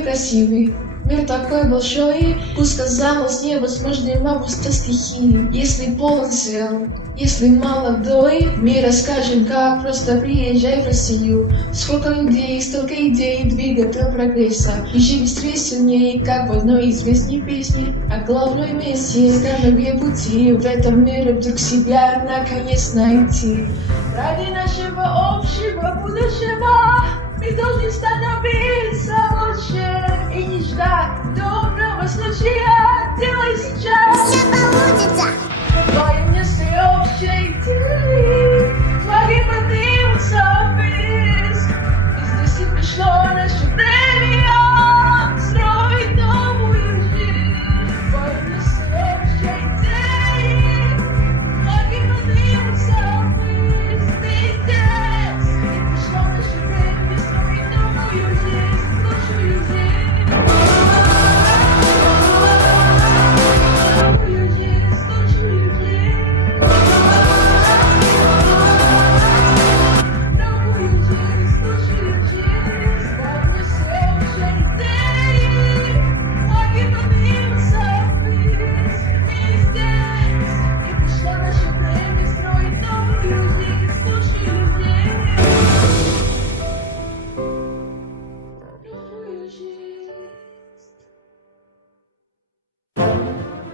такой красивый, мир такой большой, пусть казалось невозможным, обуздать стихии. Если полон сил, если молодой, мы расскажем, как просто приезжай в Россию. Сколько людей, столько идей, двигатель прогресса. Приезжай быстрее, сильнее, как в одной известной песне. О главной месте, становые пути в этом мире вдруг себя наконец найти. Ради нашего общего будущего мы должны становиться лучше и не ждать доброго случая. Делай сейчас, Все получится. твоим не всеобщей идеи, твои поднимутся ввысь. И здесь и пришло наше время строить новую жизнь. Твоим не всеобщей идеи, твои поднимутся ввысь. И здесь и пришло наше время строить новую жизнь, лучшую жизнь.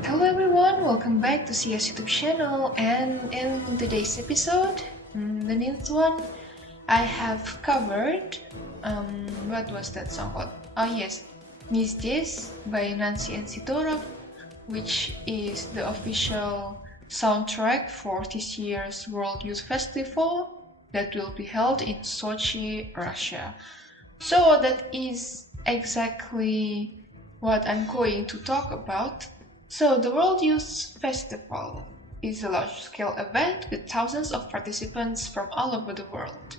Hello everyone, welcome back to Sirius YouTube channel, and in today's episode, the next one, I have covered, what was that song called? Oh yes, Здесь by NANSI Sidorov, which is the official soundtrack for this year's World Youth Festival that will be held in Sochi, Russia. So that is exactly what I'm going to talk about. So the World Youth Festival is a large-scale event with thousands of participants from all over the world.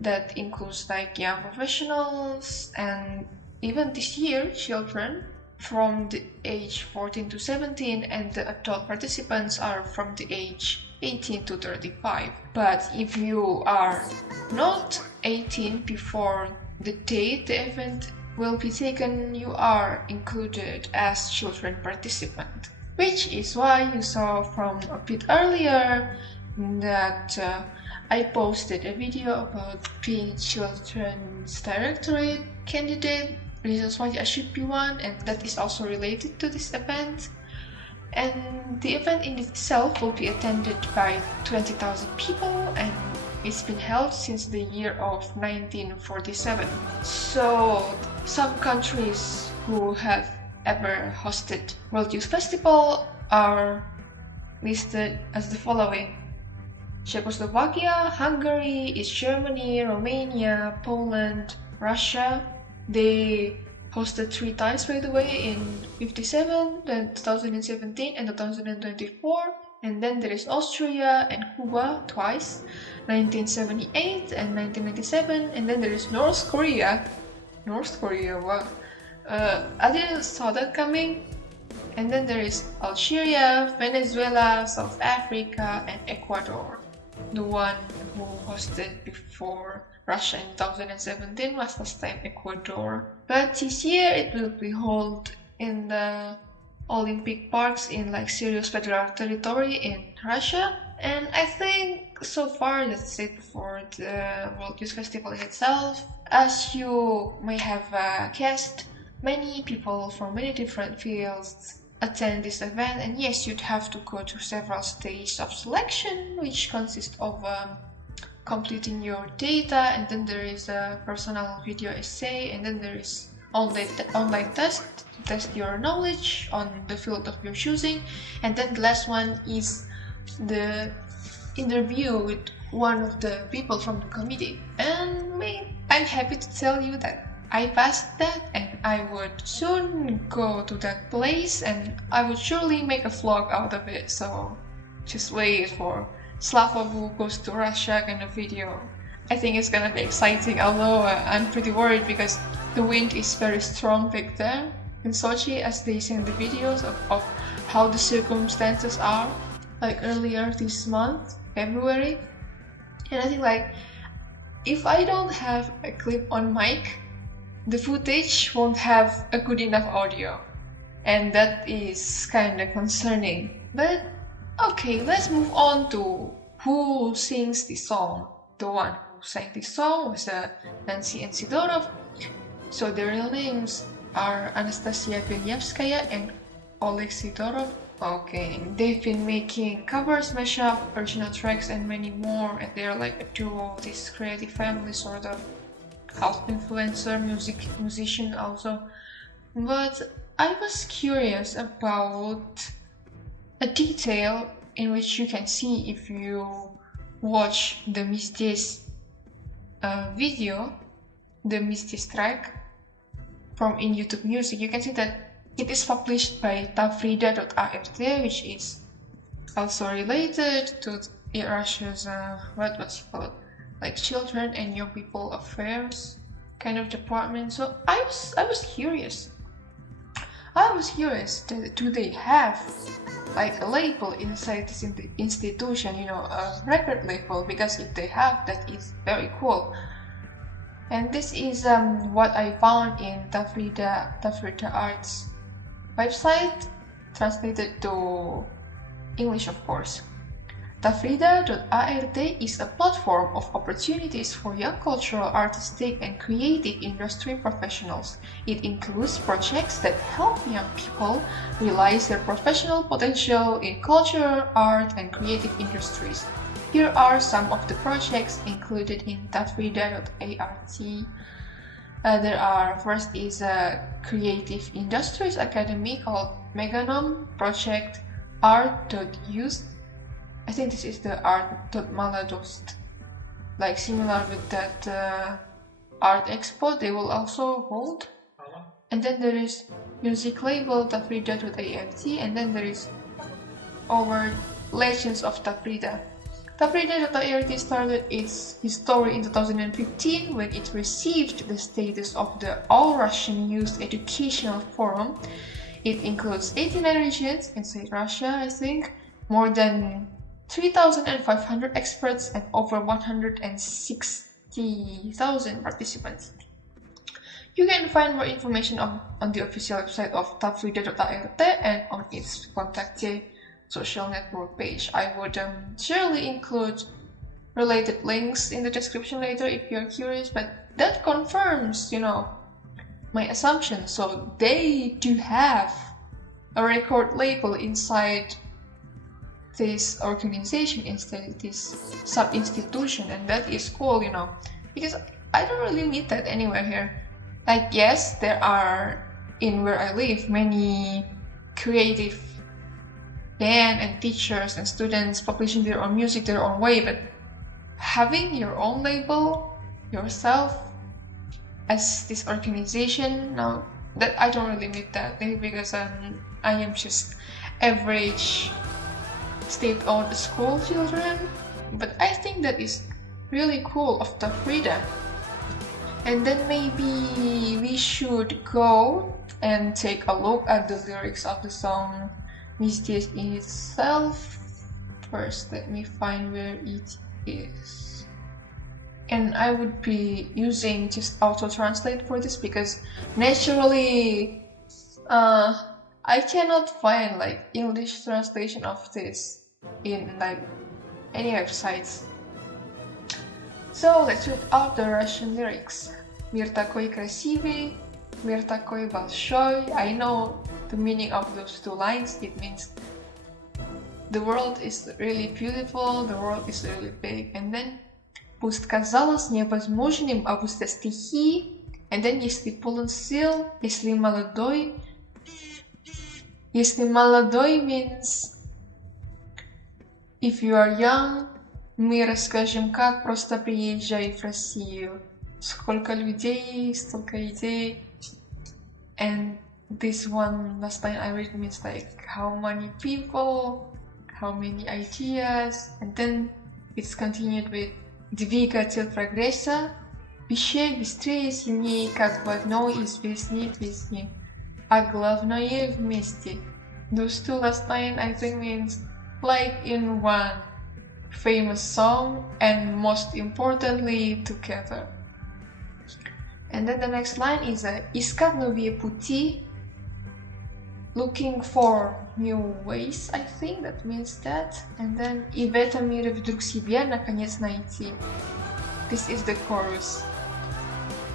That includes like young professionals and even this year children from the age 14 to 17, and the adult participants are from the age 18 to 35. But if you are not 18 before the date the event will be taken, you are included as children participant, which is why you saw from a bit earlier that I posted a video about being children's directorate candidate, reasons why I should be one, and that is also related to this event. And the event in itself will be attended by 20,000 people, and it's been held since the year of 1947. So some countries who have ever hosted World Youth Festival are listed as the following: Czechoslovakia, Hungary, East Germany, Romania, Poland, Russia. They hosted 3 times, by the way, in 57, then 2017 and 2024. And then there is Austria and Cuba twice, 1978 and 1997. And then there is North Korea. North Korea, wow. I didn't saw that coming. And then there is Algeria, Venezuela, South Africa, and Ecuador. The one who hosted before Russia in 2017 was last time Ecuador. But this year it will be held in the Olympic parks in like Sirius Federal Territory in Russia. And I think so far that's it for the World Youth Festival itself. As you may have guessed, many people from many different fields attend this event, and yes, you'd have to go through several stages of selection, which consist of completing your data, and then there is a personal video essay, and then there is online test to test your knowledge on the field of your choosing, and then the last one is the interview with one of the people from the committee. And I'm happy to tell you that I passed that, and I would soon go to that place, and I would surely make a vlog out of it, so just wait for Slava who goes to Russia kind of video. I think it's gonna be exciting, although I'm pretty worried because the wind is very strong back there in Sochi, as they send the videos of how the circumstances are, like earlier this month, February. And I think like, if I don't have a clip on mic, the footage won't have a good enough audio, and that is kind of concerning. But okay, let's move on to who sings this song. The one who sang this song was NANSI Sidorov. So their real names are Anastasia Belyavskaya and Oleg Sidorov. Okay, they've been making covers, mashup, original tracks, and many more. And they're like a duo, this creative family sort of, half influencer, musician also. But I was curious about a detail in which you can see if you watch the здесь video, the здесь track from in YouTube Music. You can see that it is published by tafrida.art, which is also related to Russia's what was it called, like children and young people affairs kind of department. So I was curious. Do they have like a label inside this institution, a record label? Because if they have, that is very cool. And this is what I found in Tafrida Art's website, translated to English, of course. Tafrida.art is a platform of opportunities for young cultural, artistic, and creative industry professionals. It includes projects that help young people realize their professional potential in culture, art, and creative industries. Here are some of the projects included in tafrida.art. First is a Creative Industries Academy called Meganom Project Art.Youth. I think this is the art.maladost, like similar with that art expo they will also hold. And then there is music label tafrida.art, and then there is our Legends of Tafrida. Tafrida.art started its history in 2015 when it received the status of the All-Russian Youth Educational Forum. It includes 89 regions inside Russia, I think, more than 3,500 experts and over 160,000 participants. You can find more information on the official website of tafrida.art and on its Contacte social network page. I would surely include related links in the description later if you're curious, but that confirms, my assumption. So they do have a record label inside this organization, inside this sub-institution, and that is cool, because I don't really meet that anywhere here. Like, yes, there are, in where I live, many creative band and teachers and students publishing their own music their own way, but having your own label yourself as this organization, now that I don't really meet that, maybe because I am just average state-owned school children, but I think that is really cool of Tafrida. And then maybe we should go and take a look at the lyrics of the song здесь itself. First, let me find where it is. And I would be using just auto-translate for this because naturally I cannot find like English translation of this in like any websites. So let's read out the Russian lyrics. Мир такой красивый, мир такой большой. I know the meaning of those two lines. It means the world is really beautiful, the world is really big. And then Пусть, казалось, невозможным, обуздать стихии. And then Если, полон сил, Если, молодой. Если, молодой means if you are young, мы расскажем как, просто приезжай в Россию. Сколько людей, столько идей. And this one last line I read means like how many people, how many ideas. And then it's continued with Двигатель, прогресса. Выше, быстрее, сильнее, как в одной, известной песне. А главное вместе. Those two last line I think means like in one famous song and most importantly together. And then the next line is искать новые пути, looking for new ways, I think that means that. And then и в этом мире вдруг себя наконец найти. This is the chorus.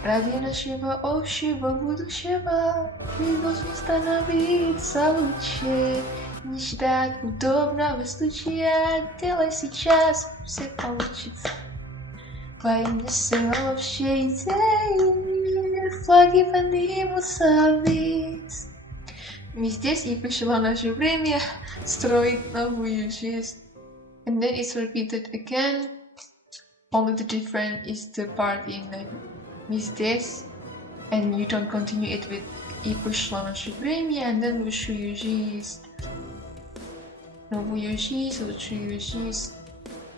Ради нашего общего будущего мы должны становиться лучше. Не ждать удобного случая, делай сейчас, все получится. Во имя силы общей идеи, флаги поднимутся ввысь. Мы здесь, и пришло наше время строить новую жизнь. And then it's repeated again. Only the difference is the part in мы здесь, and you don't continue it with и пришло наше время, and then большую жизнь, новую жизнь, лучшую жизнь.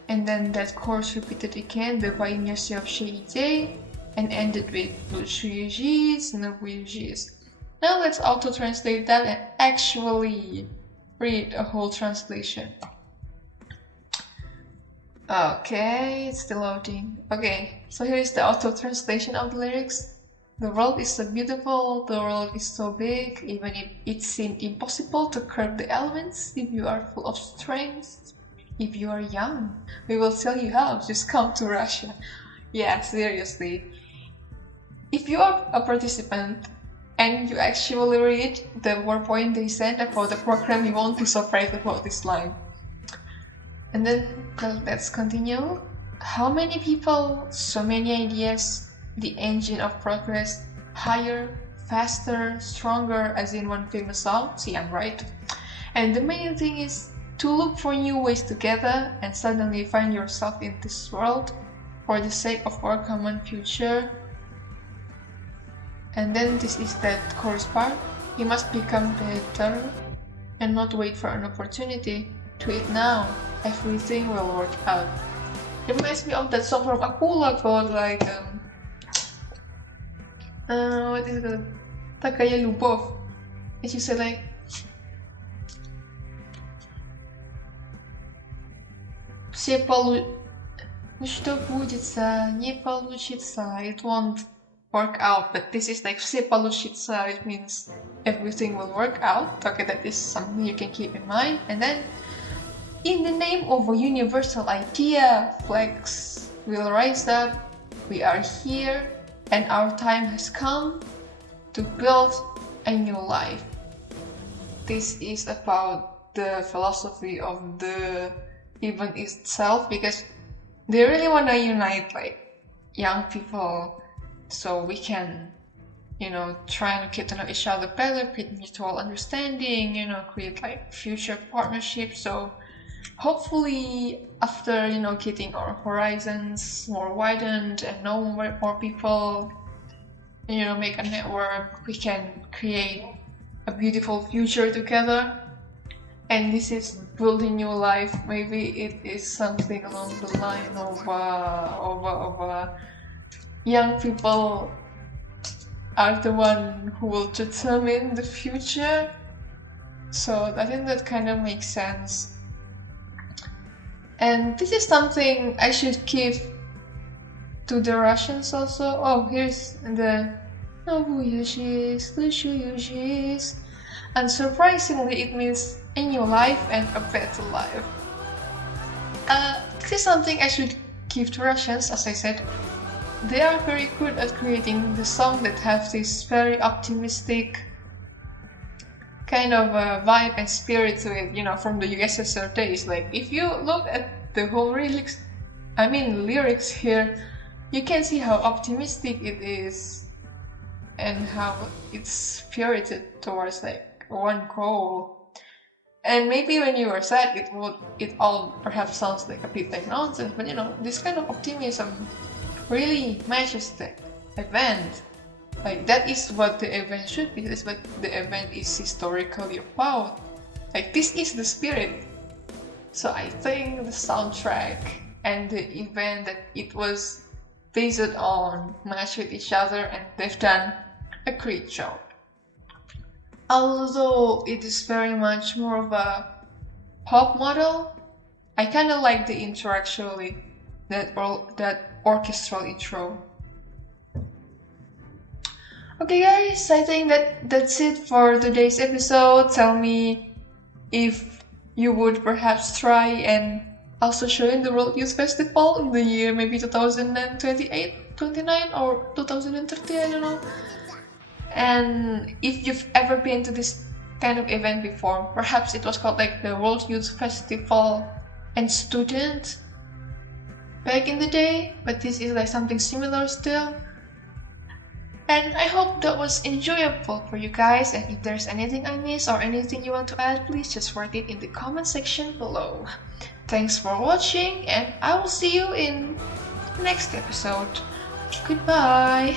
And then that chorus repeated again, the во имя всеобщей идей, and ended with большую жизнь, новую жизнь. Now let's auto-translate that and actually read a whole translation. Okay, it's still loading. Okay, so here is the auto-translation of the lyrics. The world is so beautiful, the world is so big, even if it seemed impossible to curb the elements. If you are full of strength, if you are young, we will tell you how, just come to Russia. Yeah, seriously. If you are a participant and you actually read the PowerPoint they sent about the program, you won't be surprised about this line. And then let's continue. How many people, so many ideas, the engine of progress, higher, faster, stronger, as in one famous song. See, I'm right. And the main thing is to look for new ways together and suddenly find yourself in this world for the sake of our common future. And then this is that chorus part. You must become better and not wait for an opportunity. Do it now. Everything will work out. It reminds me of that song from Akula called like what is it? Такая любовь. And she said like все ну что будет, не получится, it won't work out, but this is like все получится, it means everything will work out. Okay, that is something you can keep in mind. And then in the name of a universal idea, flags will rise up. We are here and our time has come to build a new life. This is about the philosophy of the event itself, because they really want to unite like young people so we can, you know, try and get to know each other better, create mutual understanding, you know, create like future partnerships. So hopefully after, you know, getting our horizons more widened and know more people, and, you know, make a network, we can create a beautiful future together. And this is building new life. Maybe it is something along the line of young people are the one who will determine the future. So I think that kind of makes sense. And this is something I should give to the Russians also. Oh, here's the новую жизнь, лучшую жизнь. And surprisingly, it means a new life and a better life. This is something I should give to Russians, as I said. They are very good at creating the song that have this very optimistic kind of vibe and spirit to it, you know, from the USSR days. Like, if you look at the whole lyrics here, you can see how optimistic it is and how it's spirited towards like one goal. And maybe when you are sad, it all perhaps sounds like a bit like nonsense, but you know, this kind of optimism really matches the event. Like, that is what the event should be. That's what the event is historically about. Like, this is the spirit. So I think the soundtrack and the event that it was based on match with each other, and they've done a great job. Although it is very much more of a pop model, I kind of like the intro actually, that orchestral intro. Okay guys, I think that's it for today's episode. Tell me if you would perhaps try and also show in the World Youth Festival in the year maybe 2028, 29 or 2030, I don't know. And if you've ever been to this kind of event before, perhaps it was called like the World Youth Festival and Student back in the day, but this is like something similar still. And I hope that was enjoyable for you guys, and if there's anything I missed or anything you want to add, please just write it in the comment section below. Thanks for watching, and I will see you in the next episode. Goodbye!